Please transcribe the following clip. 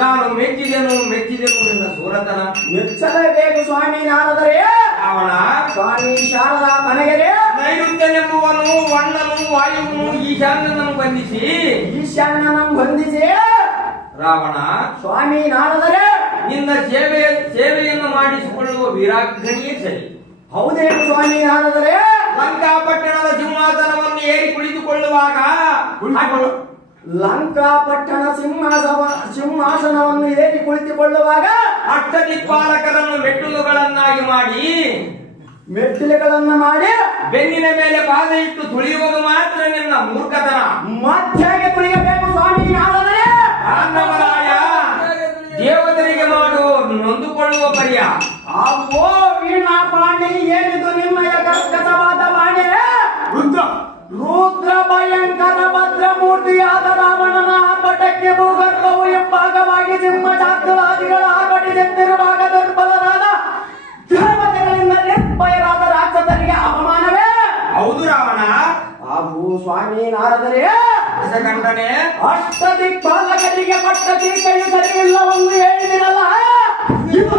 ನಾನು ಮೆಚ್ಚಿದೆನು ನಿನ್ನ ಸೂರತನ. ಮೆಚ್ಚಲೇಬೇಕು ಸ್ವಾಮಿ ನಾರದರೆ. ಅವನ ಸ್ವಾಮಿ ಶಾರದಾ ಮನೆಗೆ ನೈಋತ್ಯನೆಂಬುವನು ವಣ್ಣನು ವಾಯುವನು ಈಶಾನ್ಯನನ್ನು ಬಂಧಿಸಿ ರಾವಣ ಸ್ವಾಮಿ ನಾರದರೆ ನಿನ್ನ ಸೇವೆಯನ್ನು ಮಾಡಿಸಿಕೊಳ್ಳುವ ವೀರಾಗ್ರಣಿಯೇ ಸರಿ. ಹೌದೇನು ಸ್ವಾಮಿ ನಾರದರೆ? ಲಂಕಾಪಟ್ಟಣದ ಸಿಂಹಾಸನವನ್ನು ಏರಿ ಕುಳಿತುಕೊಳ್ಳುವಾಗ ಲಂಕಾಪಟ್ಟಣ ಸಿಂಹಾಸನವನ್ನು ಏರಿ ಕುಳಿತುಕೊಳ್ಳುವಾಗ ಅಷ್ಟದಿಕ್ಪಾಲಕರನ್ನು ಮೆಟ್ಟಿಲುಗಳನ್ನು ಮಾಡಿ ಬೆನ್ನಿನ ಮೇಲೆ ಪಾದ ಇಟ್ಟು ತುಳಿಯುವುದು ಮಾತ್ರ ನಿನ್ನ ಮೂರ್ಖತನ. ಮಧ್ಯಾಗೆ ತುಳಿಯಬೇಕು ಸ್ವಾಮಿ ನಾರದರೆ. ಅನ್ನವರಾಯ ದೇವತರಿಗೆ ಮಾಡು ನೊಂದುಕೊಳ್ಳುವ ಪರ್ಯ. ಅವೋ ವೀಣಾ ಪಾಣಿ ಏನಿದು ನಿಮ್ಮಯ ಕರ್ಕಟವಾದ ಬಾಣೆ. ರುದ್ರ ಭಯಂಕರ ಭದ್ರಮೂರ್ತಿಯಾದ ರಾವಣನ ಆರ್ಭಟಕ್ಕೆ ಭೂಗರ್ಭವು ಎಂಬಾಗವಾಗಿ ಸಿಂಹಚಾತುರಾದಿಗಳ ಆರ್ಭಟಿಸುತ್ತಿರುವಾಗ ದುರ್ಬಲರಾದ ದೇವತೆಗಳಿಂದ ನಿರ್ಭಯರಾದ ರಾಕ್ಷಸರಿಗೆ ಅಪಮಾನವೇ. ಹೌದು ರಾವಣ. ಅವು ಸ್ವಾಮಿ ನಾರದರೆ ಕಂಡನೆ ಅಷ್ಟದಿಕ್ಪಾಲಕರಿಗೆ ಪಟ್ಟ ಟೀಕೆಯು ಸರಿಯಿಲ್ಲ ಒಂದು ಹೇಳಿದಿರಲ್ಲ. ಇದು